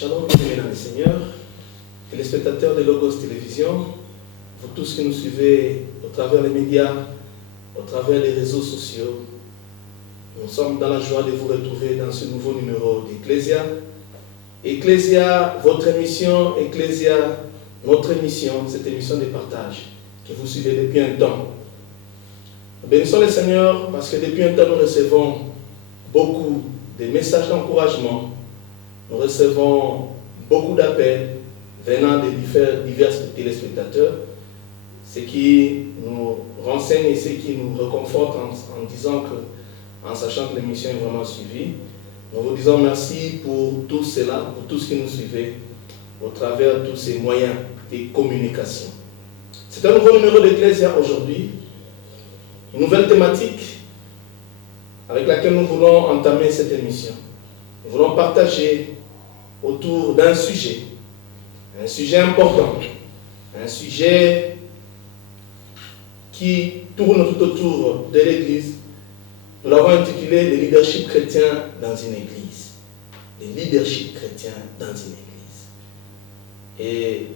Shalom, bien-aimés dans le Seigneur, téléspectateurs de Logos Télévision, vous tous qui nous suivez au travers les médias, au travers les réseaux sociaux, nous sommes dans la joie de vous retrouver dans ce nouveau numéro d'Ecclésia. Ecclésia, votre émission, Ecclésia, notre émission, cette émission de partage que vous suivez depuis un temps. Nous bénissons le Seigneur parce que depuis un temps nous recevons beaucoup de messages d'encouragement. Nous recevons beaucoup d'appels venant de divers téléspectateurs, ce qui nous renseigne et ce qui nous réconforte en disant que, en sachant que l'émission est vraiment suivie. Nous vous disons merci pour tout cela, pour tout ce que nous suivez au travers de tous ces moyens de communication. C'est un nouveau numéro d'Ecclésia aujourd'hui, une nouvelle thématique avec laquelle nous voulons entamer cette émission. Nous voulons partager autour d'un sujet important, un sujet qui tourne tout autour de l'Église. Nous l'avons intitulé « Le leadership chrétien dans une Église ». Le leadership chrétien dans une Église. Et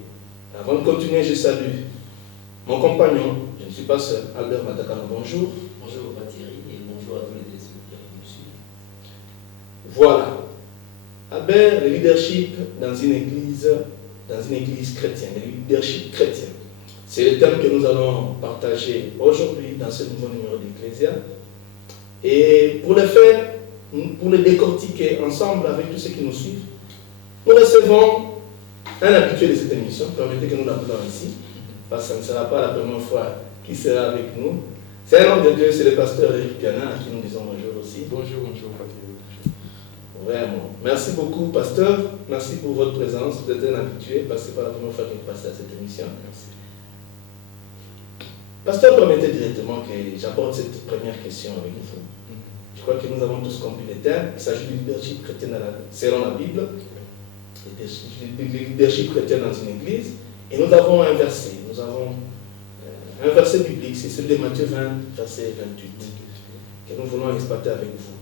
avant de continuer, je salue mon compagnon, je ne suis pas seul, Albert Matakano, bonjour. Bonjour Thierry et bonjour à tous les téléspectateurs qui nous suivent. Voilà. Albert, le leadership dans une église chrétienne, le leadership chrétien. C'est le thème que nous allons partager aujourd'hui dans ce nouveau numéro d'Ecclésia. Et pour le faire, pour le décortiquer ensemble avec tous ceux qui nous suivent, nous recevons un habitué de cette émission. Permettez que nous l'appelons ici, parce que ce ne sera pas la première fois qu'il sera avec nous. C'est un homme de Dieu, c'est le pasteur Eric Piana, à qui nous disons bonjour aussi. Bonjour, Patrick. Vraiment. Merci beaucoup, pasteur. Merci pour votre présence. Vous êtes un habitué, parce que ce n'est pas la première fois que vous passez à cette émission. Merci. Pasteur, permettez directement que j'aborde cette première question avec vous. Je crois que nous avons tous compris le thème. Il s'agit du leadership chrétien selon la Bible. Le leadership chrétien dans une église. Et nous avons un verset. Nous avons un verset biblique, c'est celui de Matthieu 20, verset 28, que nous voulons exploiter avec vous.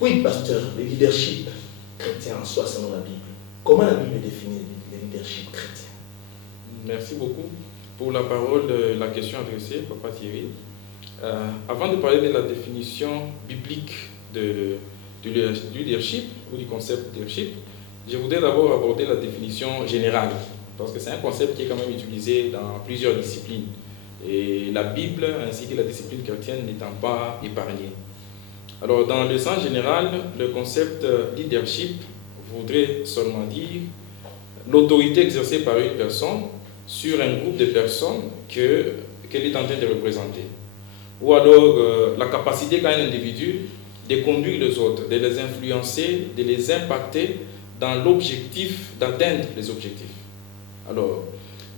Oui, pasteur, le leadership chrétien en soi selon la Bible. Comment la Bible définit le leadership chrétien? Merci beaucoup pour la parole, la question adressée, Papa Thierry. Avant de parler de la définition biblique du leadership ou du concept leadership, je voudrais d'abord aborder la définition générale, parce que c'est un concept qui est quand même utilisé dans plusieurs disciplines. Et la Bible ainsi que la discipline chrétienne n'étant pas épargnées. Alors, dans le sens général, le concept leadership voudrait seulement dire l'autorité exercée par une personne sur un groupe de personnes qu'elle est en train de représenter. Ou alors la capacité qu'a un individu de conduire les autres, de les influencer, de les impacter dans l'objectif d'atteindre les objectifs. Alors,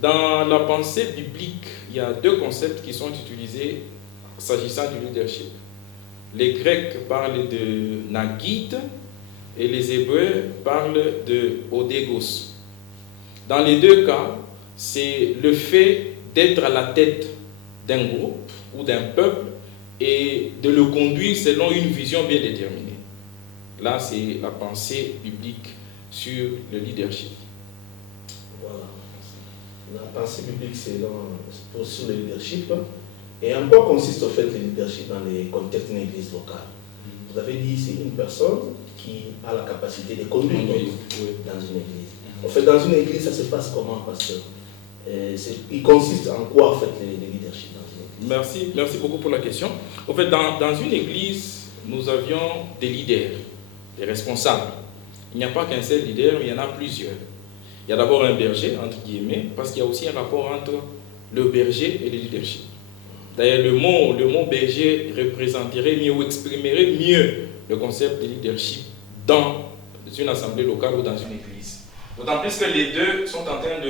dans la pensée biblique, il y a deux concepts qui sont utilisés s'agissant du leadership. Les Grecs parlent de Nagid et les Hébreux parlent de Odégos. Dans les deux cas, c'est le fait d'être à la tête d'un groupe ou d'un peuple et de le conduire selon une vision bien déterminée. Là, c'est la pensée biblique sur le leadership. Voilà. La pensée biblique, c'est sur le leadership. Et en quoi consiste au fait le leadership dans les contextes d'une église locale? Vous avez dit c'est une personne qui a la capacité de conduire dans une église. En fait, dans une église, ça se passe comment, pasteur? Il consiste en quoi, en fait, le leadership dans une Merci beaucoup pour la question. En fait, dans une église, nous avions des leaders, des responsables. Il n'y a pas qu'un seul leader, il y en a plusieurs. Il y a d'abord un berger, entre guillemets, parce qu'il y a aussi un rapport entre le berger et le leadership. D'ailleurs, le mot berger représenterait mieux ou exprimerait mieux le concept de leadership dans une assemblée locale ou dans une église. D'autant plus que les deux sont en train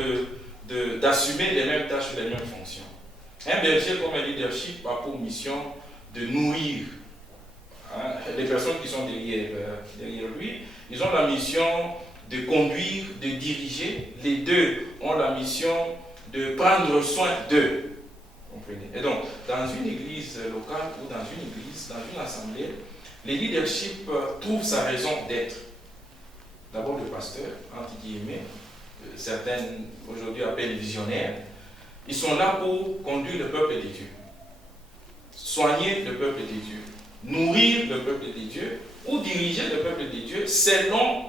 d'assumer les mêmes tâches et les mêmes fonctions. Un berger comme un leadership a pour mission de nourrir les personnes qui sont derrière lui. Ils ont la mission de conduire, de diriger. Les deux ont la mission de prendre soin d'eux. Et donc, dans une église locale ou dans une assemblée, les leaderships trouvent sa raison d'être. D'abord le pasteur, entre guillemets, certains aujourd'hui appellent visionnaires. Ils sont là pour conduire le peuple de Dieu, soigner le peuple de Dieu, nourrir le peuple de Dieu ou diriger le peuple de Dieu selon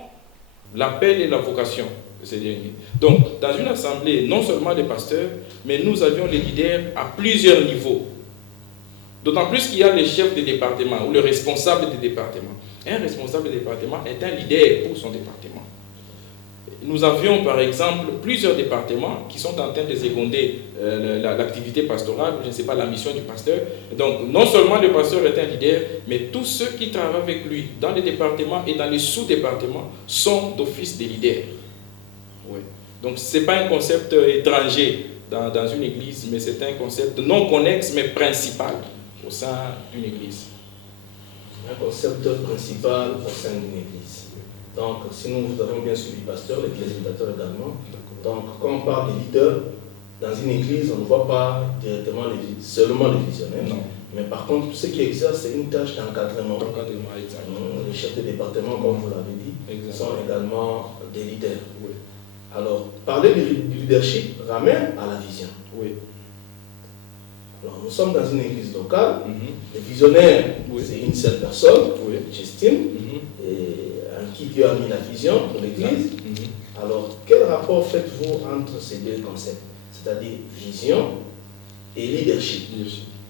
l'appel et la vocation de ces derniers. Donc, dans une assemblée, non seulement les pasteurs, mais nous avions les leaders à plusieurs niveaux. D'autant plus qu'il y a le chef de département ou le responsable de département. Un responsable de département est un leader pour son département. Nous avions par exemple plusieurs départements qui sont en train de seconder l'activité pastorale, je ne sais pas, la mission du pasteur. Donc non seulement le pasteur est un leader, mais tous ceux qui travaillent avec lui dans les départements et dans les sous-départements sont d'office des leaders. Oui. Donc ce n'est pas un concept étranger dans une église, mais c'est un concept non connexe mais principal au sein d'une église. Un concept principal au sein d'une église. Donc, sinon vous avez bien suivi le pasteur, les présentateurs également. Donc, quand on parle de leader, dans une église, on ne voit pas directement seulement les visionnaires. Non. Mais par contre, ceux qui exercent, c'est une tâche d'encadrement. Les chefs de département, comme vous l'avez dit, sont également des leaders. Oui. Alors, parler du leadership ramène à la vision. Oui. Alors, nous sommes dans une église locale. Les visionnaires, c'est une seule personne, j'estime, et en qui Dieu a mis la vision pour l'église. Alors, quel rapport faites-vous entre ces deux concepts, c'est-à-dire vision et leadership?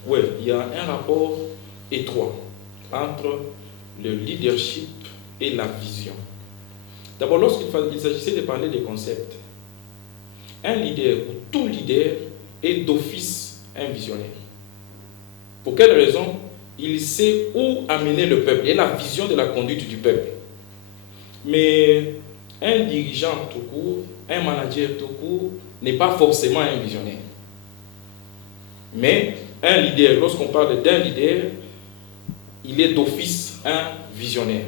Oui, il y a un rapport étroit entre le leadership et la vision. D'abord, lorsqu'il s'agissait de parler des concepts, un leader ou tout leader est d'office un visionnaire. Pour quelle raison? Il sait où amener le peuple et la vision de la conduite du peuple. Mais un dirigeant tout court, un manager tout court, n'est pas forcément un visionnaire. Mais un leader, lorsqu'on parle d'un leader, il est d'office un visionnaire.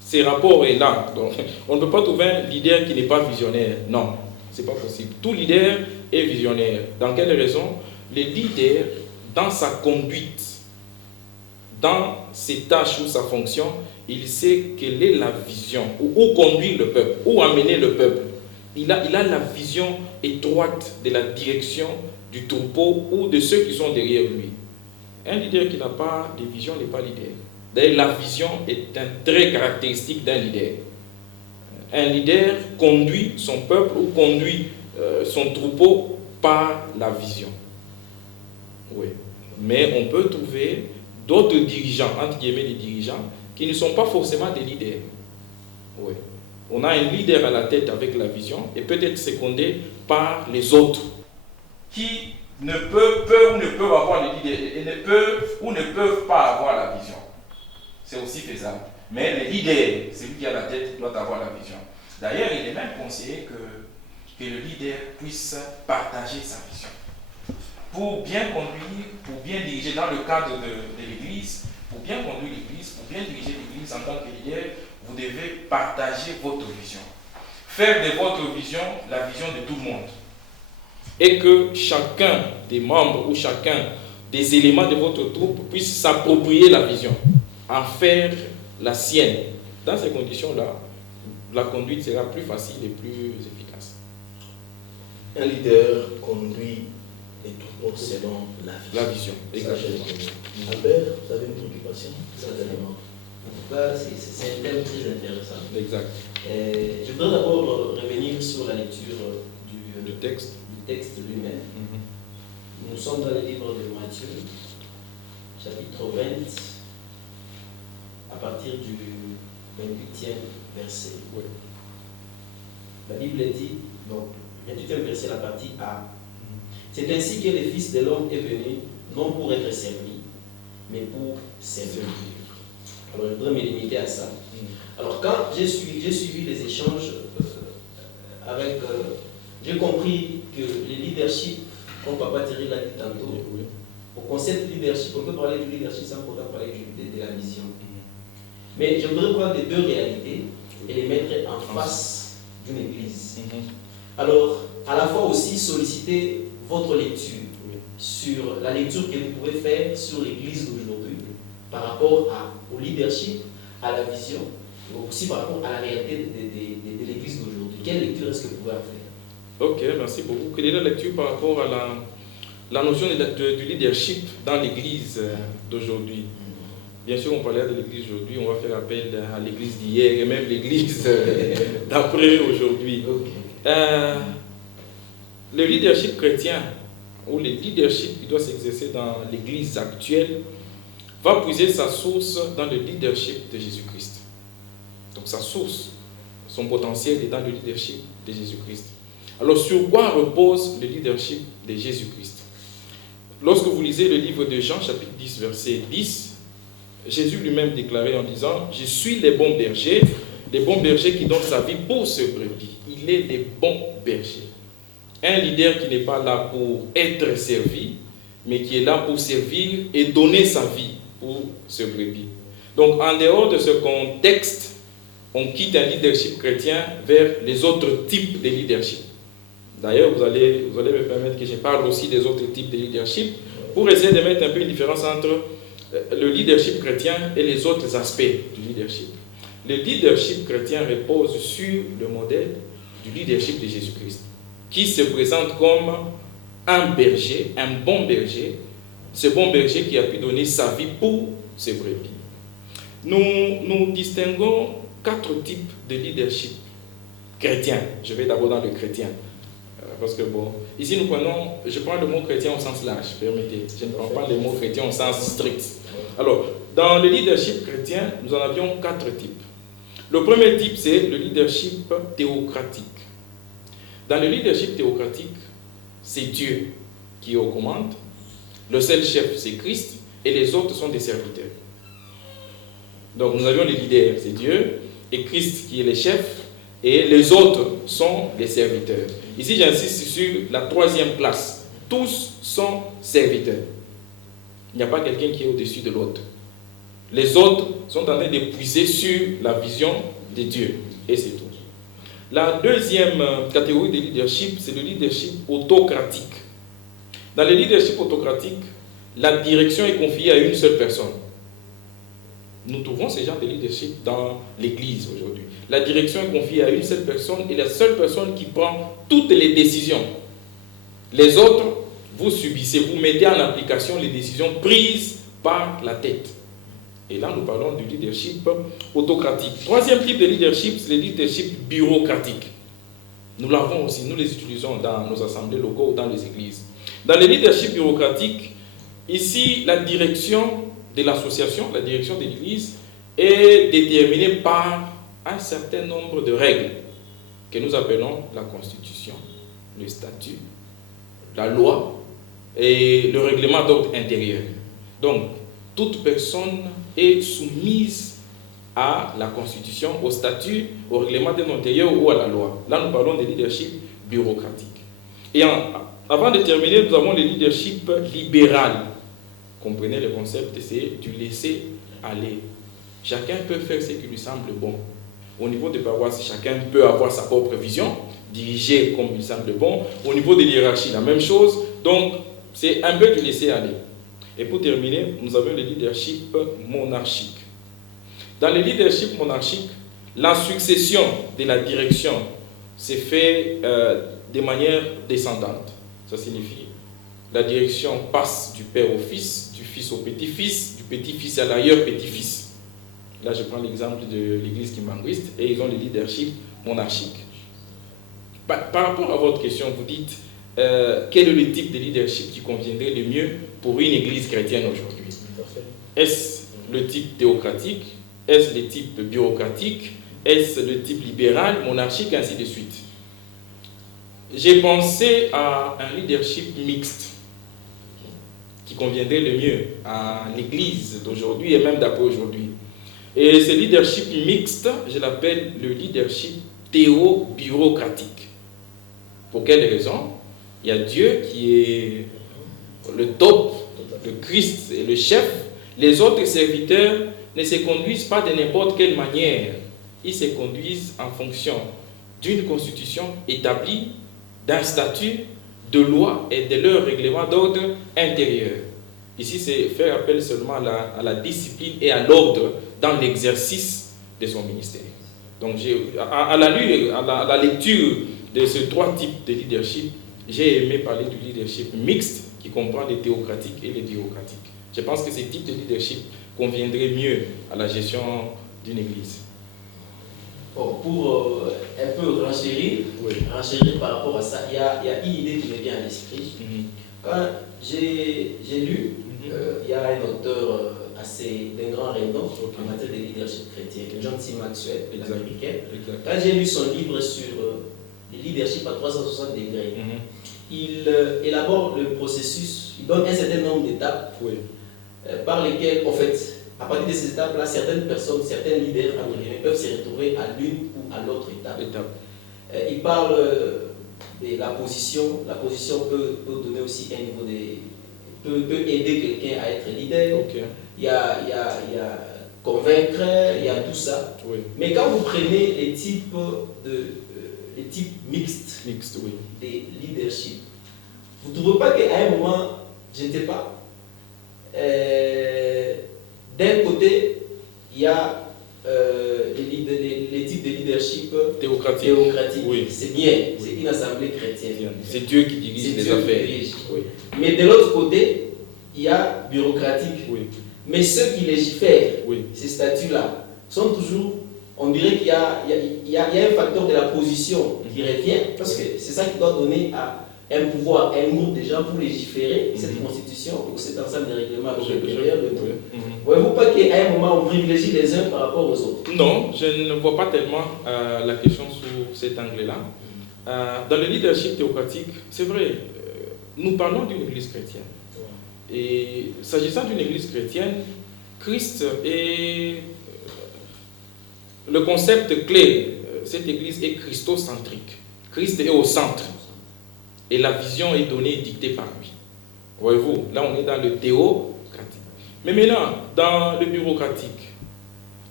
Ce rapport est là. Donc, on ne peut pas trouver un leader qui n'est pas visionnaire. Non, ce n'est pas possible. Tout leader est visionnaire. Dans quelle raison? Le leader, dans sa conduite, dans ses tâches ou sa fonction, il sait quelle est la vision, où conduire le peuple, où amener le peuple. Il a la vision étroite de la direction du troupeau ou de ceux qui sont derrière lui. Un leader qui n'a pas de vision n'est pas leader. D'ailleurs, la vision est un trait caractéristique d'un leader. Un leader conduit son peuple ou conduit son troupeau par la vision. Oui. Mais on peut trouver d'autres dirigeants, entre guillemets des dirigeants, qui ne sont pas forcément des leaders. Oui. On a un leader à la tête avec la vision et peut être secondé par les autres qui peuvent ou ne peuvent avoir le leader et ne peuvent ou ne peuvent pas avoir la vision. C'est aussi faisable. Mais le leader, celui qui a la tête, doit avoir la vision. D'ailleurs, il est même conseillé que le leader puisse partager sa vision. Pour bien conduire, pour bien diriger dans le cadre de l'Église, pour bien conduire l'Église, pour bien diriger l'Église en tant que leader, vous devez partager votre vision. Faire de votre vision la vision de tout le monde. Et que chacun des membres ou chacun des éléments de votre troupe puisse s'approprier la vision, en faire la sienne. Dans ces conditions-là, la conduite sera plus facile et plus efficace. Un leader conduit les troupeaux selon la vision. La vision, exactement. Albert, vous avez une préoccupation? Certainement. En tout cas, c'est un thème très intéressant. Exact. Je voudrais d'abord revenir sur la lecture du texte lui-même. Nous sommes dans le livre de Matthieu, chapitre 20, à partir du 28e verset. Oui. La Bible dit, donc, 28e verset, la partie A. C'est ainsi que le Fils de l'homme est venu, non pour être servi, mais pour servir. Alors, je voudrais me limiter à ça. Alors, quand j'ai suivi les échanges j'ai compris que le leadership, comme Papa Thierry l'a dit tantôt, au concept de leadership, on peut parler du leadership sans pourtant parler de la vision. Mais je voudrais prendre les deux réalités et les mettre en face d'une église. Alors, à la fois aussi solliciter votre lecture sur la lecture que vous pouvez faire sur l'église d'aujourd'hui par rapport au leadership, à la vision, mais aussi par rapport à la réalité de l'église d'aujourd'hui. Quelle lecture est-ce que vous pouvez en faire? Ok, merci beaucoup. Quelle est la lecture par rapport à la notion du leadership dans l'église d'aujourd'hui? Bien sûr, on parlait de l'église d'aujourd'hui, on va faire appel à l'église d'hier et même l'église d'après aujourd'hui. Le leadership chrétien, ou le leadership qui doit s'exercer dans l'église actuelle, va puiser sa source dans le leadership de Jésus-Christ. Donc sa source, son potentiel est dans le leadership de Jésus-Christ. Alors sur quoi repose le leadership de Jésus-Christ? Lorsque vous lisez le livre de Jean, chapitre 10, verset 10, Jésus lui-même déclarait en disant « Je suis le bon berger qui donne sa vie pour ses brebis. » Il est le bon berger. Un leader qui n'est pas là pour être servi, mais qui est là pour servir et donner sa vie pour ses brebis. Donc en dehors de ce contexte, on quitte un leadership chrétien vers les autres types de leadership. D'ailleurs, vous allez me permettre que je parle aussi des autres types de leadership pour essayer de mettre un peu une différence entre le leadership chrétien et les autres aspects du leadership. Le leadership chrétien repose sur le modèle du leadership de Jésus-Christ, qui se présente comme un berger, un bon berger, ce bon berger qui a pu donner sa vie pour ses brebis. Nous distinguons 4 types de leadership chrétien. Je vais d'abord dans le chrétien. Parce que bon, ici je prends le mot chrétien au sens large, permettez. Je ne prends pas le mot chrétien au sens strict. Alors, dans le leadership chrétien, nous en avions 4 types. Le premier type, c'est le leadership théocratique. Dans le leadership théocratique, c'est Dieu qui est aux commandes. Le seul chef, c'est Christ, et les autres sont des serviteurs. Donc, nous avions les leaders, c'est Dieu, et Christ qui est le chef, et les autres sont les serviteurs. Ici, j'insiste sur la 3e place. Tous sont serviteurs. Il n'y a pas quelqu'un qui est au-dessus de l'autre. Les autres sont en train de puiser sur la vision de Dieu. Et c'est tout. La deuxième catégorie de leadership, c'est le leadership autocratique. Dans le leadership autocratique, la direction est confiée à une seule personne. Nous trouvons ce genre de leadership dans l'Église aujourd'hui. La direction est confiée à une seule personne et la seule personne qui prend toutes les décisions. Les autres, vous subissez, vous mettez en application les décisions prises par la tête. Et là, nous parlons du leadership autocratique. 3e type de leadership, c'est le leadership bureaucratique. Nous l'avons aussi, nous les utilisons dans nos assemblées locales ou dans les églises. Dans le leadership bureaucratique, ici, la direction de l'association, la direction de l'église, est déterminée par un certain nombre de règles que nous appelons la constitution, le statut, la loi et le règlement d'ordre intérieur. Donc, toute personne est soumise à la constitution, au statut, au règlement d'ordre intérieur ou à la loi. Là, nous parlons de leadership bureaucratique. Et avant de terminer, nous avons le leadership libéral. Comprenez le concept, c'est du laisser aller. Chacun peut faire ce qui lui semble bon. Au niveau de paroisse, chacun peut avoir sa propre vision, diriger comme il semble bon. Au niveau de l'hiérarchie, la même chose. Donc, c'est un peu du laisser aller. Et pour terminer, nous avons le leadership monarchique. Dans le leadership monarchique, la succession de la direction se fait de manière descendante. Ça signifie la direction passe du père au fils, du fils au petit-fils, du petit-fils à l'arrière-petit-fils. Là, je prends l'exemple de l'église kimbanguiste et ils ont le leadership monarchique. Par rapport à votre question, vous dites quel est le type de leadership qui conviendrait le mieux pour une église chrétienne aujourd'hui? Est-ce le type théocratique? Est-ce le type bureaucratique? Est-ce le type libéral, monarchique, ainsi de suite? J'ai pensé à un leadership mixte qui conviendrait le mieux à l'église d'aujourd'hui et même d'après aujourd'hui. Et ce leadership mixte, je l'appelle le leadership théo-bureaucratique. Pour quelle raison? Il y a Dieu qui est le top, le Christ est le chef. Les autres serviteurs ne se conduisent pas de n'importe quelle manière. Ils se conduisent en fonction d'une constitution établie, d'un statut, de loi et de leur règlement d'ordre intérieur. Ici, c'est faire appel seulement à la discipline et à l'ordre dans l'exercice de son ministère. Donc, à la lecture de ces trois types de leadership, j'ai aimé parler du leadership mixte qui comprend les théocratiques et les bureaucratiques. Je pense que ces types de leadership conviendraient mieux à la gestion d'une église. Bon, pour un peu renchérir par rapport à ça, il y a une idée qui me vient à l'esprit. Quand j'ai lu, il y a un auteur d'un grand renom en matière de leadership chrétien, John C. Maxwell, l'américain. Quand j'ai lu son livre sur le leadership à 360 degrés, il élabore le processus, il donne un certain nombre d'étapes par lesquelles, en fait, à partir de ces étapes-là, certaines personnes, certains leaders peuvent se retrouver à l'une ou à l'autre étape. Il parle de la position. La position peut donner aussi un niveau peut aider quelqu'un à être leader. Il y a convaincre, il y a tout ça. Mais quand vous prenez les types mixtes de leadership, vous ne trouvez pas qu'à un moment, je ne sais pas, d'un côté, il y a les types de leadership théocratique. C'est bien, c'est une assemblée chrétienne. C'est Dieu qui dirige les affaires. Mais de l'autre côté, il y a bureaucratique. Mais ceux qui légifèrent, ces statuts-là, sont toujours, on dirait qu'il y a un facteur de la position qui revient, parce que c'est ça qui doit donner à un pouvoir, un groupe de gens pour légiférer cette constitution ou cet ensemble de règlements intérieurs. Voyez-vous pas qu'à un moment on privilégie les uns par rapport aux autres? Non, je ne vois pas tellement la question sous cet angle-là. Dans le leadership théocratique, c'est vrai, nous parlons d'une église chrétienne. Et s'agissant d'une église chrétienne, Christ est le concept clé. Cette église est christocentrique. Christ est au centre. Et la vision est donnée et dictée par lui. Voyez-vous, là on est dans le théocratique. Mais maintenant, dans le bureaucratique,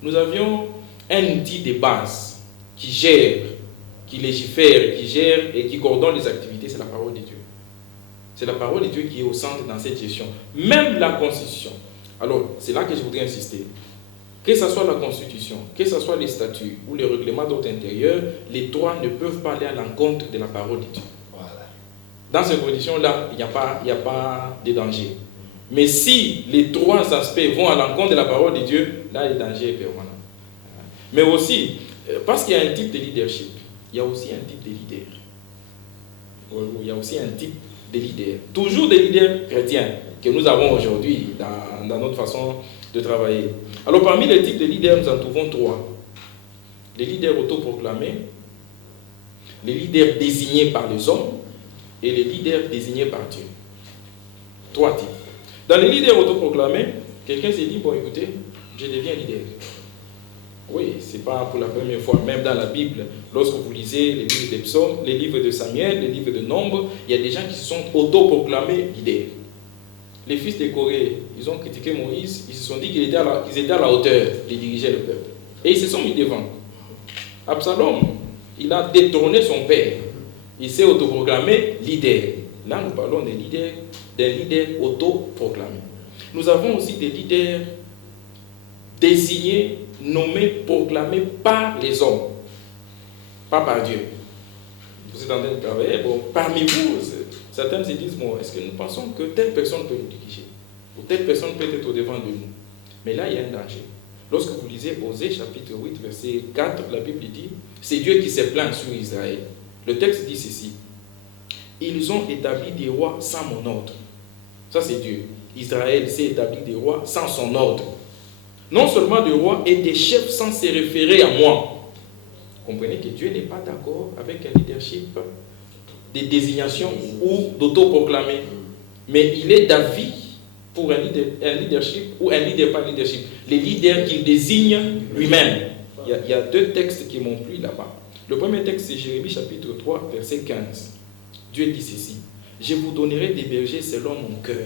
nous avions un outil de base qui gère, qui légifère, qui gère et qui coordonne les activités, c'est la parole de Dieu. C'est la parole de Dieu qui est au centre dans cette gestion. Même la Constitution. Alors, c'est là que je voudrais insister. Que ce soit la Constitution, que ce soit les statuts ou les règlements d'ordre intérieur, les trois ne peuvent pas aller à l'encontre de la parole de Dieu. Dans ces conditions-là, il n'y a pas de danger. Mais si les trois aspects vont à l'encontre de la parole de Dieu, là, le danger est permanent. Mais aussi, parce qu'il y a un type de leadership, il y a aussi un type de leader. Il y a aussi un type de leader. Toujours des leaders chrétiens que nous avons aujourd'hui dans notre façon de travailler. Alors, parmi les types de leaders, nous en trouvons trois. Les leaders autoproclamés, les leaders désignés par les hommes, et les leaders désignés par Dieu. Trois types. Dans les leaders autoproclamés, quelqu'un s'est dit, bon écoutez, je deviens leader. Oui, ce n'est pas pour la première fois, même dans la Bible, lorsque vous lisez les livres des psaumes, les livres de Samuel, les livres de Nombre, il y a des gens qui se sont autoproclamés leaders. Les fils de Corée, ils ont critiqué Moïse, ils se sont dit qu'ils étaient à la hauteur de diriger le peuple. Et ils se sont mis devant. Absalom, il a détrôné son père. Il s'est autoproclamé leader. Là, nous parlons des leaders autoproclamés. Nous avons aussi des leaders désignés, nommés, proclamés par les hommes, pas par Dieu. Vous êtes en train de travailler, bon, parmi vous, certains se disent, bon, est-ce que nous pensons que telle personne peut nous diriger, ou telle personne peut être au-devant de nous? Mais là, il y a un danger. Lorsque vous lisez Osée, chapitre 8, verset 4, la Bible dit, c'est Dieu qui s'est plaint sur Israël. Le texte dit ceci. ils ont établi des rois sans mon ordre. Ça, c'est Dieu. Israël s'est établi des rois sans son ordre. Non seulement des rois et des chefs sans se référer à moi. Comprenez que Dieu n'est pas d'accord avec un leadership de désignation ou d'autoproclamer. Mais il est d'avis pour un leadership ou un leader par leadership. Les leaders qu'il désigne lui-même. Il y a deux textes qui m'ont plu là-bas. Le premier texte, c'est Jérémie chapitre 3, verset 15. Dieu dit ceci: je vous donnerai des bergers selon mon cœur.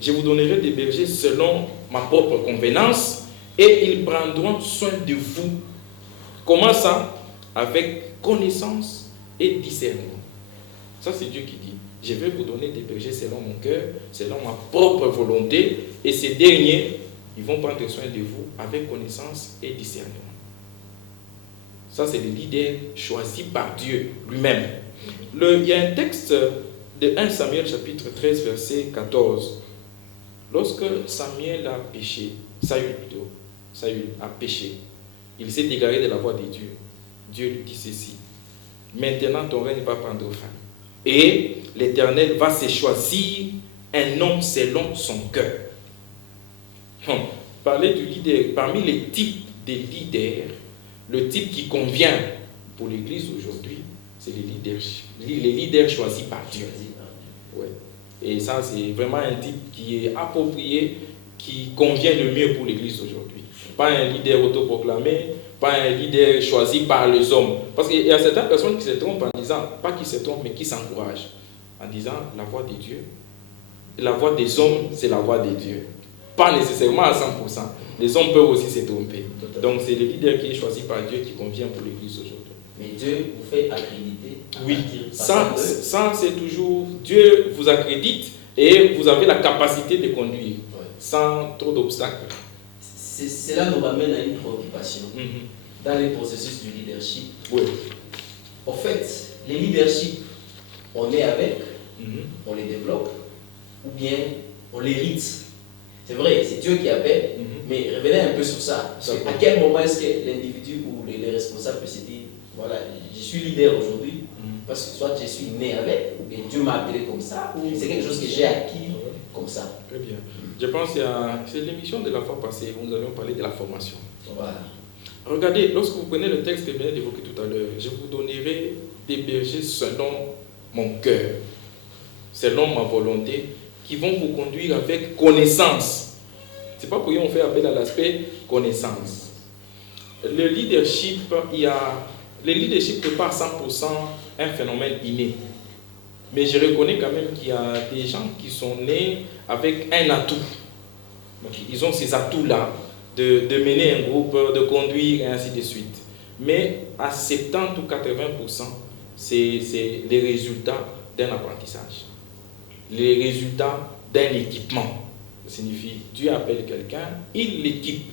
Je vous donnerai des bergers selon ma propre convenance et ils prendront soin de vous. Comment ça? Avec connaissance et discernement. Ça, c'est Dieu qui dit: je vais vous donner des bergers selon mon cœur, selon ma propre volonté, et ces derniers, ils vont prendre soin de vous avec connaissance et discernement. Ça, c'est le leader choisi par Dieu lui-même. Il y a un texte de 1 Samuel chapitre 13, verset 14. Lorsque Samuel a péché, Saül a péché, il s'est égaré de la voie de Dieu. Dieu lui dit ceci: maintenant ton règne va prendre fin. Et l'Éternel va se choisir un homme selon son cœur. Parler du leader, parmi les types de leaders, le type qui convient pour l'Église aujourd'hui, c'est les leaders choisis par Dieu. Ouais. Et ça, c'est vraiment un type qui est approprié, qui convient le mieux pour l'Église aujourd'hui. Pas un leader autoproclamé, pas un leader choisi par les hommes. Parce qu'il y a certaines personnes qui se trompent en disant, pas qui se trompent, mais qui s'encouragent, en disant la voix de Dieu. La voix des hommes, c'est la voix de Dieu. Pas nécessairement à 100%. Les hommes peuvent aussi se tromper. Donc c'est le leader qui est choisi par Dieu qui convient pour l'Église aujourd'hui. Mais Dieu vous fait accréditer. Oui, ça c'est toujours, Dieu vous accrédite et vous avez la capacité de conduire sans trop d'obstacles. Cela nous ramène à une préoccupation dans les processus du leadership. Oui. En fait, les leaderships, on est avec, on les développe, ou bien on les hérite. C'est vrai, c'est Dieu qui appelle, mais revenez un peu sur ça. À quel moment est-ce que l'individu ou les responsables peuvent se dire, voilà, je suis leader aujourd'hui, parce que soit je suis né avec, ou bien Dieu m'a appelé comme ça, ou c'est quelque chose que j'ai acquis comme ça. Très bien. Je pense que c'est l'émission de la fois passée où nous avions parlé de la formation. Voilà. Regardez, lorsque vous prenez le texte que je venais d'évoquer tout à l'heure, je vous donnerai des bergers selon mon cœur, selon ma volonté, qui vont vous conduire avec connaissance. C'est pas pour rien qu'on fait appel à l'aspect connaissance. Le leadership n'est pas à 100% un phénomène inné. Mais je reconnais quand même qu'il y a des gens qui sont nés avec un atout. Donc, ils ont ces atouts-là de mener un groupe, de conduire et ainsi de suite. Mais à 70 ou 80%, c'est les résultats d'un apprentissage. Les résultats d'un équipement. Ça signifie Dieu appelle quelqu'un, il l'équipe.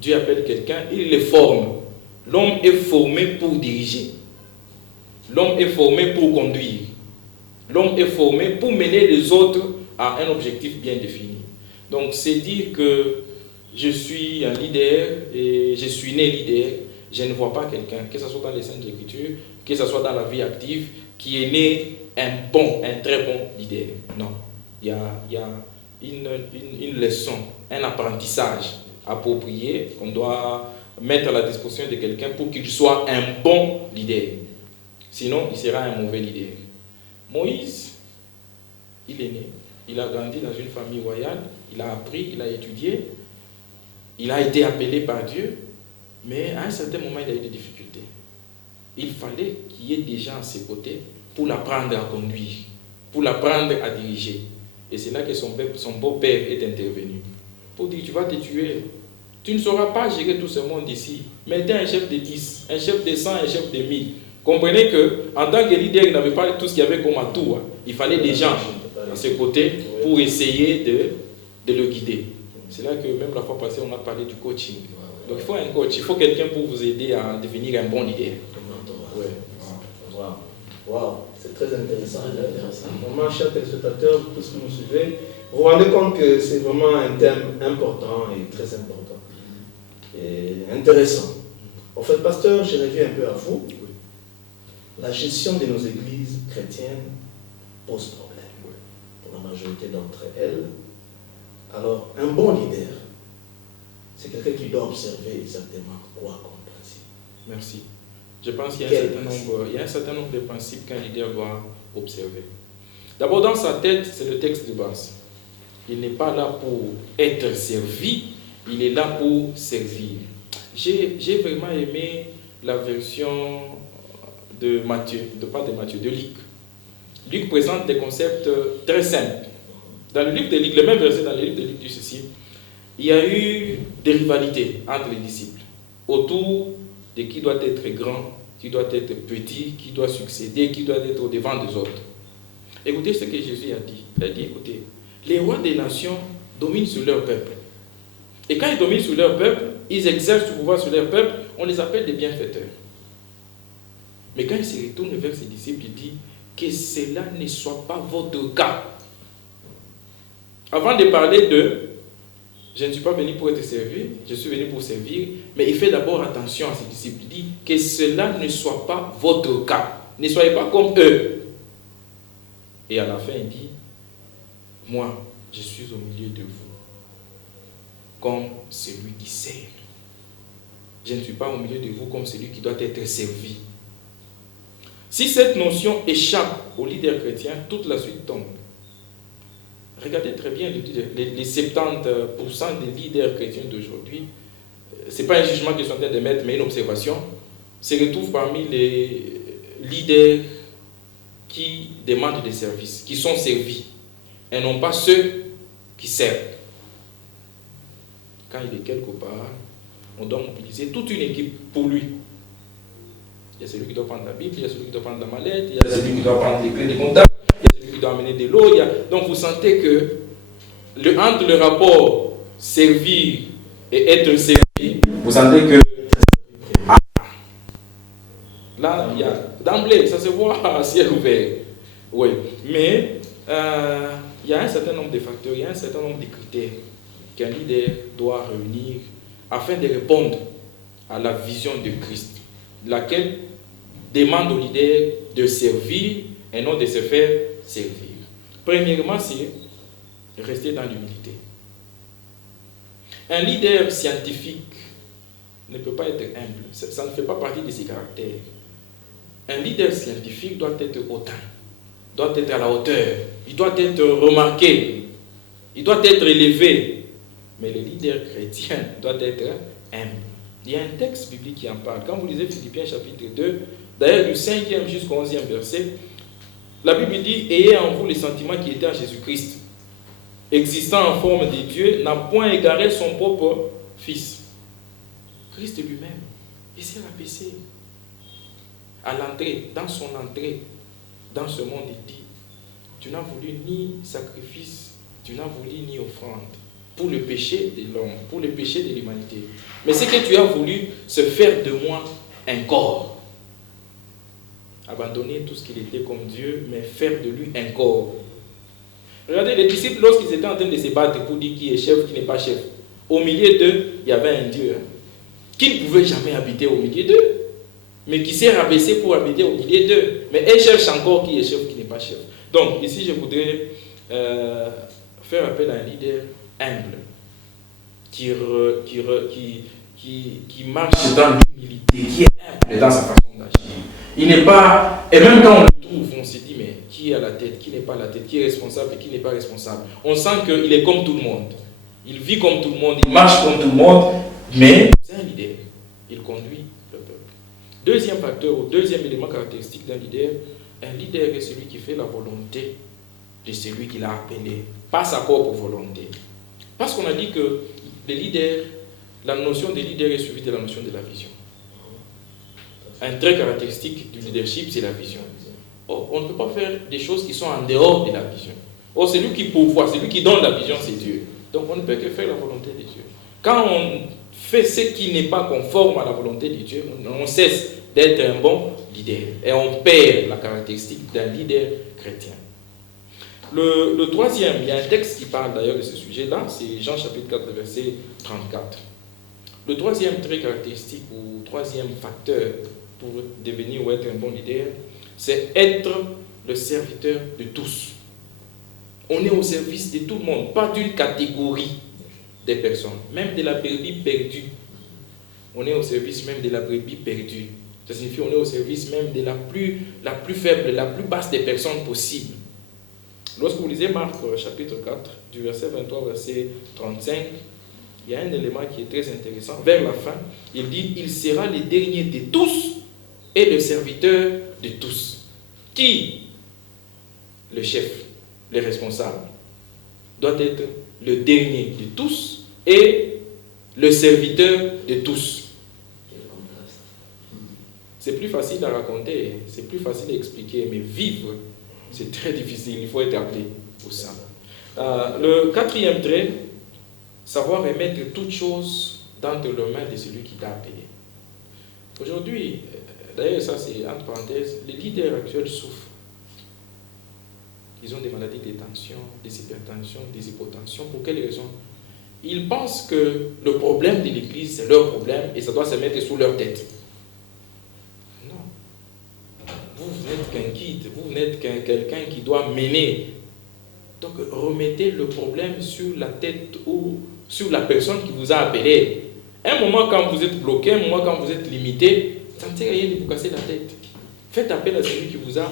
Dieu appelle quelqu'un, il le forme. L'homme est formé pour diriger. L'homme est formé pour conduire. L'homme est formé pour mener les autres à un objectif bien défini. Donc c'est dire que je suis un leader et je suis né leader. Je ne vois pas quelqu'un, que ce soit dans les Saintes Écritures, que ce soit dans la vie active, qui est né un très bon leader. Non. Il y a une leçon, un apprentissage approprié qu'on doit mettre à la disposition de quelqu'un pour qu'il soit un bon leader. Sinon, il sera un mauvais leader. Moïse, il est né, il a grandi dans une famille royale, il a appris, il a étudié, il a été appelé par Dieu, mais à un certain moment, il a eu des difficultés. Il fallait qu'il y ait des gens à ses côtés pour l'apprendre à conduire, pour l'apprendre à diriger. Et c'est là que son beau-père est intervenu. Pour dire, tu vas te tuer. Tu ne sauras pas gérer tout ce monde ici. Mais tu es un chef de 10, un chef de 100, un chef de 1000. Comprenez qu'en tant que leader, il n'avait pas tout ce qu'il y avait comme atout. Il fallait des gens à ses côtés pour essayer de le guider. C'est là que même la fois passée, on a parlé du coaching. Donc il faut un coach, il faut quelqu'un pour vous aider à devenir un bon leader. Wow, c'est très intéressant. Vraiment, chers téléspectateurs, tous ceux qui nous suivez, vous vous rendez compte que c'est vraiment un thème important et très important. Et intéressant. En fait, pasteur, je reviens un peu à vous. la gestion de nos églises chrétiennes pose problème pour la majorité d'entre elles. Alors, un bon leader, c'est quelqu'un qui doit observer exactement quoi comme principe. Merci. Je pense qu'il y a un certain nombre de principes qu'un leader doit observer. D'abord, dans sa tête, c'est le texte de base. Il n'est pas là pour être servi, il est là pour servir. J'ai vraiment aimé la version de Matthieu, de Luc. Luc présente des concepts très simples. Dans le livre de Luc, le même verset dans le livre de Luc dit ceci: il y a eu des rivalités entre les disciples autour de qui doit être grand, qui doit être petit, qui doit succéder, qui doit être au devant des autres. Écoutez ce que Jésus a dit. Il a dit, écoutez, les rois des nations dominent sur leur peuple. Et quand ils dominent sur leur peuple, ils exercent le pouvoir sur leur peuple, on les appelle des bienfaiteurs. Mais quand il se retourne vers ses disciples, il dit que cela ne soit pas votre cas. Avant de parler de je ne suis pas venu pour être servi, je suis venu pour servir, mais il fait d'abord attention à ses disciples. Il dit que cela ne soit pas votre cas. Ne soyez pas comme eux. Et à la fin, il dit, moi, je suis au milieu de vous, comme celui qui sert. Je ne suis pas au milieu de vous comme celui qui doit être servi. Si cette notion échappe aux leaders chrétiens, toute la suite tombe. Regardez très bien les 70% des leaders chrétiens d'aujourd'hui. Ce n'est pas un jugement que je suis en train de mettre, mais une observation. Se retrouvent parmi les leaders qui demandent des services, qui sont servis, et non pas ceux qui servent. Quand il est quelque part, on doit mobiliser toute une équipe pour lui. Il y a celui qui doit prendre la Bible, il y a celui qui doit prendre la mallette, il y a celui qui doit prendre les clés de contact, il y a celui qui doit amener de l'eau. Donc vous sentez que entre le rapport servir et être servi, vous sentez que là, il y a d'emblée, ça se voit à ciel ouvert. Oui, mais il y a un certain nombre de facteurs, il y a un certain nombre de critères qu'un leader doit réunir afin de répondre à la vision de Christ, laquelle demande au leader de servir et non de se faire servir. Premièrement, c'est rester dans l'humilité. Un leader scientifique ne peut pas être humble, ça ne fait pas partie de ses caractères. Un leader scientifique doit être hautain, doit être à la hauteur, il doit être remarqué, il doit être élevé. Mais le leader chrétien doit être humble. Il y a un texte biblique qui en parle. Quand vous lisez Philippiens chapitre 2, d'ailleurs du 5e jusqu'au 11e verset, la Bible dit « Ayez en vous les sentiments qui étaient en Jésus-Christ, existant en forme de Dieu, n'a point égaré son propre Fils. » Christ lui-même, il s'est rabaissé. À l'entrée, dans son entrée, dans ce monde, il dit « Tu n'as voulu ni sacrifice, tu n'as voulu ni offrande. » Pour le péché de l'homme, pour le péché de l'humanité. Mais ce que tu as voulu, c'est faire de moi un corps. Abandonner tout ce qu'il était comme Dieu, mais faire de lui un corps. Regardez, les disciples, lorsqu'ils étaient en train de se battre pour dire qui est chef, qui n'est pas chef, au milieu d'eux, il y avait un Dieu qui ne pouvait jamais habiter au milieu d'eux, mais qui s'est rabaissé pour habiter au milieu d'eux. Mais ils cherchent encore qui est chef, qui n'est pas chef. Donc, ici, je voudrais faire appel à un leader humble, qui marche dans l'humilité, qui est humble dans sa façon d'agir. Il n'est pas, et même quand on le trouve, on se dit, mais qui est à la tête, qui n'est pas à la tête, qui est responsable et qui n'est pas responsable. On sent qu'il est comme tout le monde. Il vit comme tout le monde, il marche comme tout le monde, mais c'est un leader. Il conduit le peuple. Deuxième facteur, ou deuxième élément caractéristique d'un leader est celui qui fait la volonté de celui qui l'a appelé, pas sa propre volonté. Parce qu'on a dit que les leaders, la notion de leader est suivie de la notion de la vision. Un trait caractéristique du leadership, c'est la vision. Or, on ne peut pas faire des choses qui sont en dehors de la vision. Or, celui qui pourvoit, celui qui donne la vision, c'est Dieu. Donc, on ne peut que faire la volonté de Dieu. Quand on fait ce qui n'est pas conforme à la volonté de Dieu, on cesse d'être un bon leader. Et on perd la caractéristique d'un leader chrétien. Le troisième, il y a un texte qui parle d'ailleurs de ce sujet-là, c'est Jean chapitre 4, verset 34. Le troisième trait caractéristique ou troisième facteur pour devenir ou être un bon leader, c'est être le serviteur de tous. On est au service de tout le monde, pas d'une catégorie des personnes, même de la brebis perdue. On est au service même de la brebis perdue. Ça signifie qu'on est au service même de la plus faible, la plus basse des personnes possibles. Lorsque vous lisez Marc chapitre 4, du verset 23 au verset 35, il y a un élément qui est très intéressant. Vers la fin, il dit « Il sera le dernier de tous et le serviteur de tous. » Qui? Le chef, le responsable, doit être le dernier de tous et le serviteur de tous. C'est plus facile à raconter, c'est plus facile à expliquer, mais vivre, c'est très difficile, il faut être appelé pour ça. Le quatrième trait, savoir remettre toutes choses dans les mains de celui qui t'a appelé. Aujourd'hui, d'ailleurs ça c'est entre parenthèses, les leaders actuels souffrent. Ils ont des maladies de tension, des hypertensions, des hypotensions. Pour quelles raisons? Ils pensent que le problème de l'Église, c'est leur problème et ça doit se mettre sous leur tête. Non. Vous n'êtes qu'un guide, vous n'êtes qu'un quelqu'un qui doit mener. Donc remettez le problème sur la tête ou sur la personne qui vous a appelé. Un moment quand vous êtes bloqué, un moment quand vous êtes limité, ça ne sert à rien de vous casser la tête. Faites appel à celui qui vous a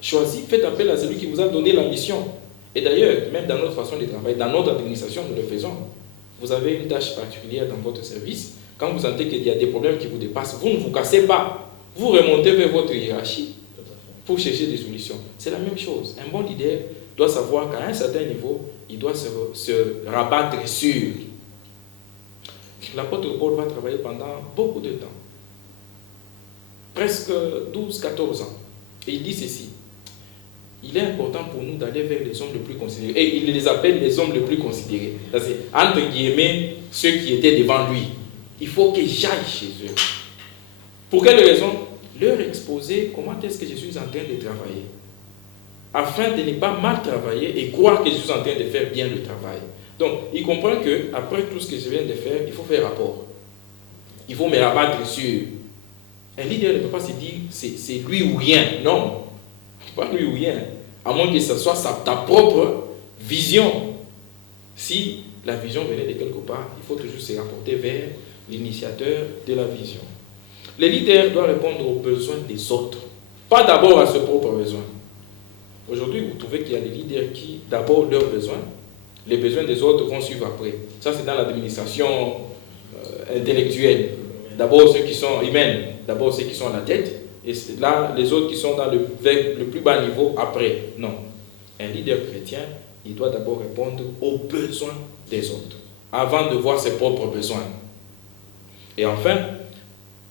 choisi, faites appel à celui qui vous a donné la mission. Et d'ailleurs, même dans notre façon de travailler, dans notre administration, nous le faisons. Vous avez une tâche particulière dans votre service. Quand vous sentez qu'il y a des problèmes qui vous dépassent, vous ne vous cassez pas. Vous remontez vers votre hiérarchie pour chercher des solutions. C'est la même chose. Un bon leader doit savoir qu'à un certain niveau, il doit se rabattre sur. L'apôtre Paul va travailler pendant beaucoup de temps. Presque 12-14 ans. Et il dit ceci. Il est important pour nous d'aller vers les hommes les plus considérés. Et il les appelle les hommes les plus considérés. C'est entre guillemets ceux qui étaient devant lui. Il faut que j'aille chez eux. Pour quelle raison? Leur exposer comment est-ce que je suis en train de travailler. Afin de ne pas mal travailler et croire que je suis en train de faire bien le travail. Donc, il comprend qu'après tout ce que je viens de faire, il faut faire rapport. Il faut me rabattre sur. Un leader ne peut pas se dire c'est lui ou rien. Non. Pas lui ou rien, à moins que ce soit ta propre vision. Si la vision venait de quelque part, il faut toujours se rapporter vers l'initiateur de la vision. Le leader doit répondre aux besoins des autres, pas d'abord à ses propres besoins. Aujourd'hui, vous trouvez qu'il y a des leaders qui, d'abord leurs besoins, les besoins des autres vont suivre après. Ça, c'est dans l'administration intellectuelle. D'abord ceux qui sont humains, d'abord ceux qui sont à la tête, et là, les autres qui sont dans le plus bas niveau, après. Non. Un leader chrétien, il doit d'abord répondre aux besoins des autres, avant de voir ses propres besoins. Et enfin,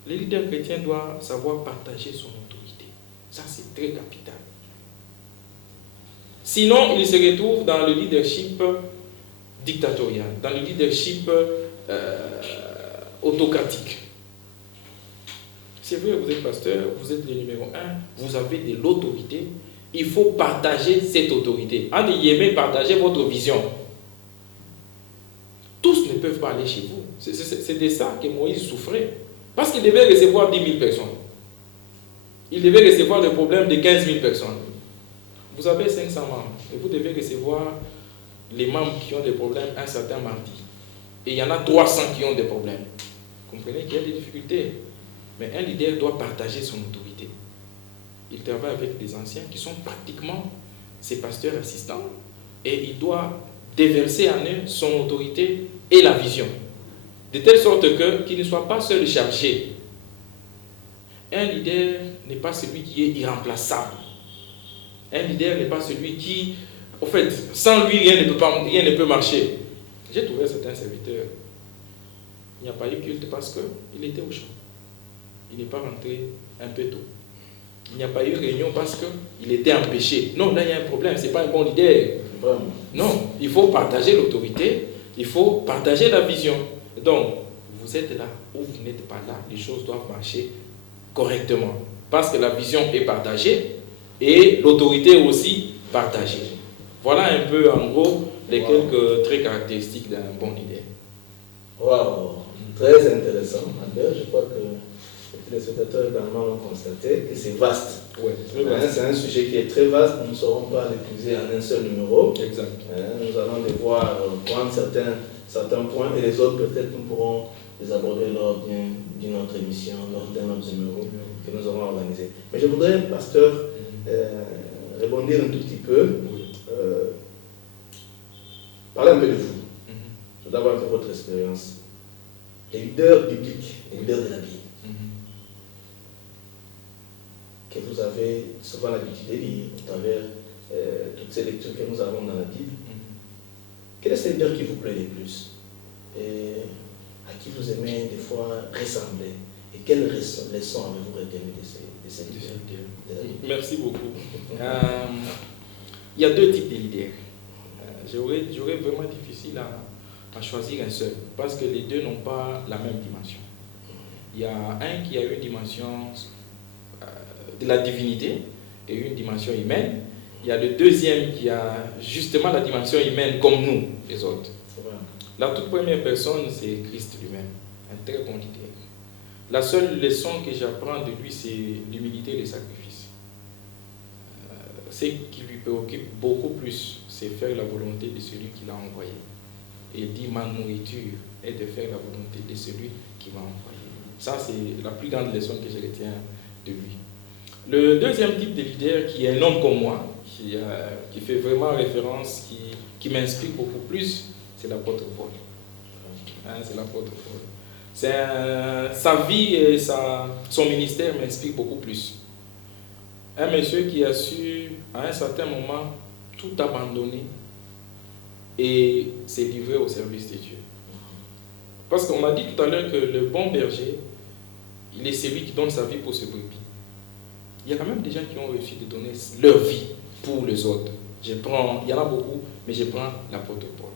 le leader chrétien doit savoir partager son autorité. Ça, c'est très capital. Sinon, il se retrouve dans le leadership dictatorial, dans le leadership autocratique. C'est vrai, vous êtes pasteur, vous êtes le numéro 1, vous avez de l'autorité, il faut partager cette autorité. Entre guillemets, partager votre vision. Tous ne peuvent pas aller chez vous. C'est de ça que Moïse souffrait. Parce qu'il devait recevoir 10 000 personnes. Il devait recevoir le problème de 15 000 personnes. Vous avez 500 membres et vous devez recevoir les membres qui ont des problèmes un certain mardi. Et il y en a 300 qui ont des problèmes. Vous comprenez qu'il y a des difficultés. Mais un leader doit partager son autorité. Il travaille avec des anciens qui sont pratiquement ses pasteurs assistants et il doit déverser en eux son autorité et la vision. De telle sorte qu'il ne soit pas seul chargé. Un leader n'est pas celui qui est irremplaçable. Un leader n'est pas celui qui, en fait, sans lui, rien ne peut marcher. J'ai trouvé certains serviteurs. Il n'y a pas eu culte parce qu'il était au champ. Il n'est pas rentré un peu tôt. Il n'y a pas eu réunion parce qu'il était empêché. Non, là il y a un problème, ce n'est pas un bon leader. Non, il faut partager l'autorité, il faut partager la vision. Donc, vous êtes là ou vous n'êtes pas là, les choses doivent marcher correctement. Parce que la vision est partagée et l'autorité aussi partagée. Voilà un peu en gros les quelques traits caractéristiques d'un bon leader. Wow, très intéressant. Je crois que téléspectateurs également l'ont constaté, que c'est vaste. Ouais, très vaste. C'est un sujet qui est très vaste, nous ne saurons pas l'épuiser en un seul numéro. Exact. Nous allons devoir prendre certains points et les autres, peut-être, nous pourrons les aborder lors d'une autre émission, lors d'un autre numéro que nous aurons organisé. Mais je voudrais, pasteur, rebondir un tout petit peu, parler un peu de vous. Je voudrais avoir un peu votre expérience. Les leaders bibliques, les leaders de la Bible, que vous avez souvent l'habitude de lire à travers toutes ces lectures que nous avons dans la Bible. Quel est ce leader qui vous plaît le plus et à qui vous aimez des fois ressembler? Et quelles leçons avez-vous retenues de ces leaders de la Bible? Merci beaucoup. Il y a deux types de leaders. J'aurais vraiment difficile à choisir un seul, parce que les deux n'ont pas la même dimension. Il y a un qui a une dimension de la divinité et une dimension humaine. Il y a le deuxième qui a justement la dimension humaine comme nous, les autres. La toute première personne, c'est Christ lui-même, un très bon leader. La seule leçon que j'apprends de lui, c'est l'humilité et le sacrifice. Ce qui lui préoccupe beaucoup plus, c'est faire la volonté de celui qui l'a envoyé. Et dit, ma nourriture est de faire la volonté de celui qui m'a envoyé. Ça, c'est la plus grande leçon que je retiens de lui. Le deuxième type de leader, qui est un homme comme moi, qui fait vraiment référence, qui m'inspire beaucoup plus, c'est l'apôtre Paul. C'est l'apôtre Paul. Sa vie et son ministère m'inspirent beaucoup plus. Un monsieur qui a su, à un certain moment, tout abandonner et s'est livré au service de Dieu. Parce qu'on a dit tout à l'heure que le bon berger, il est celui qui donne sa vie pour ses brebis. Il y a quand même des gens qui ont réussi de donner leur vie pour les autres. Il y en a beaucoup, mais je prends l'apôtre Paul.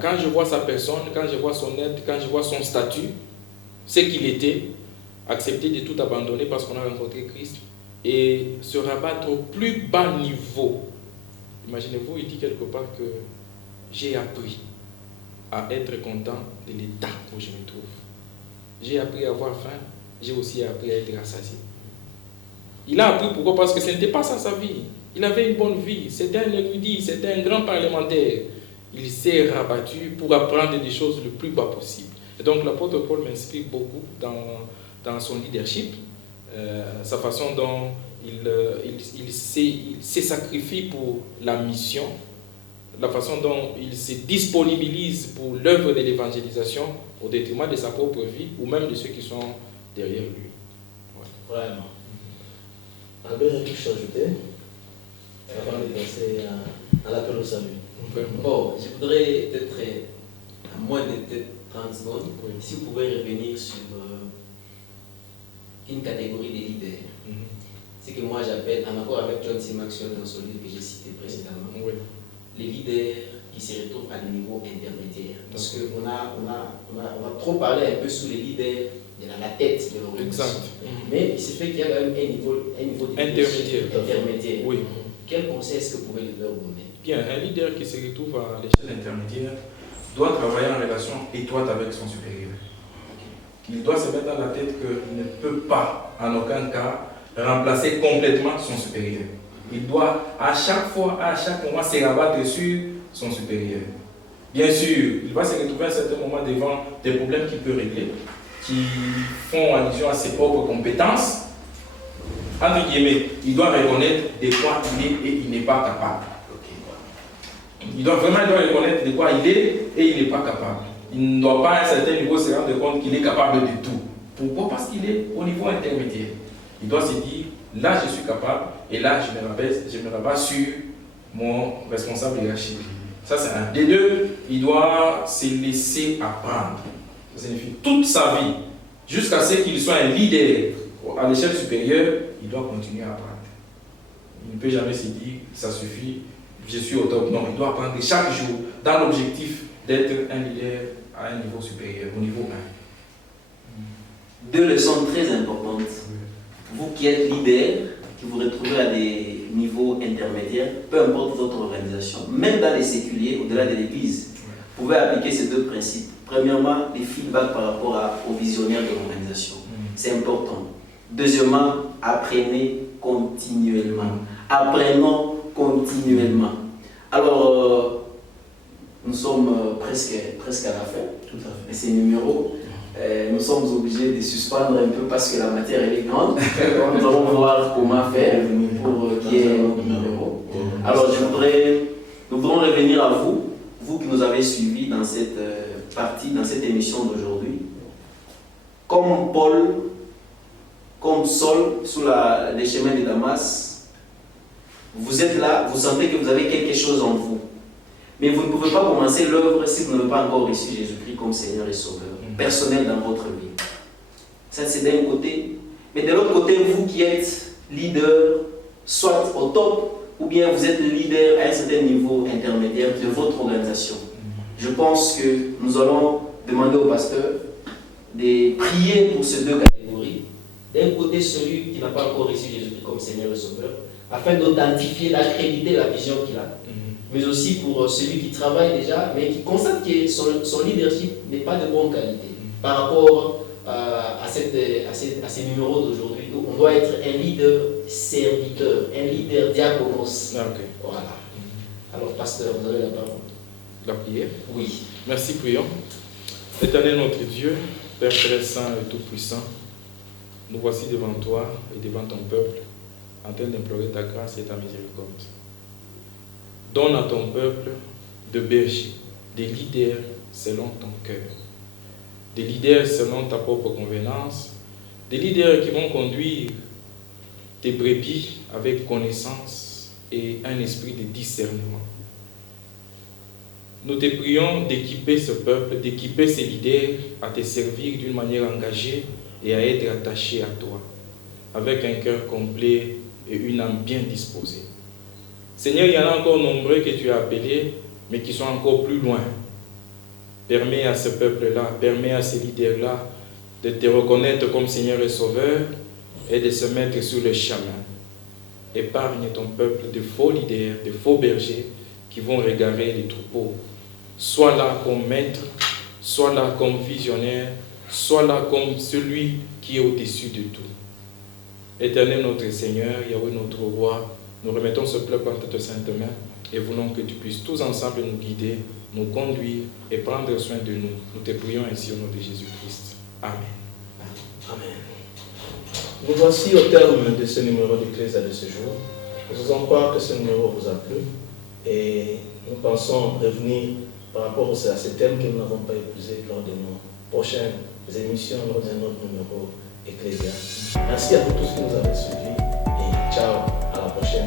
Quand je vois sa personne, quand je vois son aide, quand je vois son statut, ce qu'il était, accepter de tout abandonner parce qu'on a rencontré Christ et se rabattre au plus bas niveau. Imaginez-vous, il dit quelque part que j'ai appris à être content de l'état où je me trouve. J'ai appris à avoir faim, j'ai aussi appris à être rassasié. Il a appris pourquoi? Parce que ce n'était pas ça sa vie. Il avait une bonne vie, c'était un érudit, c'était un grand parlementaire. Il s'est rabattu pour apprendre des choses le plus bas possible. Et donc l'apôtre Paul m'inspire beaucoup dans son leadership, sa façon dont il s'est sacrifié pour la mission, la façon dont il se disponibilise pour l'œuvre de l'évangélisation au détriment de sa propre vie ou même de ceux qui sont derrière lui. Ouais. Vraiment. Albert, quelque chose à ajouter avant de passer à l'appel au salut? Bon, je voudrais peut-être, à moins de peut-être 30 secondes, si vous pouvez revenir sur une catégorie de leaders. Ce que moi j'appelle, en accord avec John C. Maxwell dans son livre que j'ai cité précédemment, les leaders qui se retrouvent à des niveaux intermédiaires. Parce qu'on a trop parlé un peu sur les leaders de la tête de l'organisation. Mais il se fait qu'il y a quand même un niveau de intermédiaire. Oui. Quel conseil est-ce que vous pouvez leur donner? Bien, un leader qui se retrouve à l'échelle intermédiaire doit travailler en relation étroite avec son supérieur. Il doit se mettre dans la tête qu'il ne peut pas, en aucun cas, remplacer complètement son supérieur. Il doit à chaque fois, à chaque moment, se rabattre sur son supérieur. Bien sûr, il va se retrouver à un certain moment devant des problèmes qu'il peut régler, qui font allusion à ses propres compétences. Entre guillemets, il doit reconnaître de quoi il est et il n'est pas capable. Il doit reconnaître de quoi il est et il n'est pas capable. Il ne doit pas à un certain niveau se rendre compte qu'il est capable de tout. Pourquoi? Parce qu'il est au niveau intermédiaire. Il doit se dire, là je suis capable et là je me rabats sur mon responsable hiérarchique. Ça c'est un. Des deux, il doit se laisser apprendre. Ça signifie toute sa vie, jusqu'à ce qu'il soit un leader à l'échelle supérieure, il doit continuer à apprendre. Il ne peut jamais se dire, ça suffit, je suis au top. Non, il doit apprendre chaque jour dans l'objectif d'être un leader à un niveau supérieur, au niveau 1. Deux leçons très importantes. Vous qui êtes leader, qui vous retrouvez à des niveaux intermédiaires, peu importe votre organisation, même dans les séculiers, au-delà de l'église, vous pouvez appliquer ces deux principes. Premièrement, les feedbacks par rapport aux visionnaires de l'organisation. C'est important. Deuxièmement, apprenez continuellement. Apprenons continuellement. Alors, nous sommes presque à la fin de ces numéros. Nous sommes obligés de suspendre un peu parce que la matière elle est grande. Nous allons voir comment faire pour qu'il y ait un autre numéro. Alors, nous voudrons revenir à vous qui nous avez suivis dans cette partie, dans cette émission d'aujourd'hui. Comme Paul, comme Saul, sous les chemins de Damas, vous êtes là, vous sentez que vous avez quelque chose en vous. Mais vous ne pouvez pas commencer l'œuvre si vous n'avez pas encore reçu Jésus-Christ comme Seigneur et Sauveur, personnel dans votre vie. Ça, c'est d'un côté. Mais de l'autre côté, vous qui êtes leader, soit au top, ou bien vous êtes leader à un certain niveau intermédiaire de votre organisation. Je pense que nous allons demander au pasteur de prier pour ces deux catégories. D'un côté, celui qui n'a pas encore reçu Jésus-Christ comme Seigneur et Sauveur, afin d'authentifier, d'accréditer la vision qu'il a. Mais aussi pour celui qui travaille déjà, mais qui constate que son leadership n'est pas de bonne qualité par rapport à ces numéros d'aujourd'hui. On doit être un leader serviteur, un leader diaconos. Okay. Voilà. Alors, pasteur, vous avez la parole. La prière. Oui. Merci, prions. Éternel notre Dieu, Père très saint et tout-puissant, nous voici devant toi et devant ton peuple, en train d'implorer ta grâce et ta miséricorde. Donne à ton peuple de bergers, des leaders selon ton cœur, des leaders selon ta propre convenance, des leaders qui vont conduire tes brebis avec connaissance et un esprit de discernement. Nous te prions d'équiper ce peuple, d'équiper ces leaders à te servir d'une manière engagée et à être attachés à toi, avec un cœur complet et une âme bien disposée. Seigneur, il y en a encore nombreux que tu as appelés, mais qui sont encore plus loin. Permets à ce peuple-là, permets à ces leaders-là de te reconnaître comme Seigneur et Sauveur et de se mettre sur le chemin. Épargne ton peuple de faux leaders, de faux bergers qui vont regarder les troupeaux. Sois là comme maître, sois là comme visionnaire, sois là comme celui qui est au-dessus de tout. Éternel notre Seigneur, Yahweh notre roi, nous remettons ce peuple entre tes saintes mains et voulons que tu puisses tous ensemble nous guider, nous conduire et prendre soin de nous. Nous te prions ainsi au nom de Jésus-Christ. Amen. Amen. Nous voici au terme de ce numéro d'Ecclésia de ce jour. Nous faisons croire que ce numéro vous a plu et nous pensons revenir par rapport à ces thèmes que nous n'avons pas épousés lors de nos prochaines émissions, lors d'un autre numéro Ecclésia. Merci à vous tous qui nous avez suivis et ciao, à la prochaine.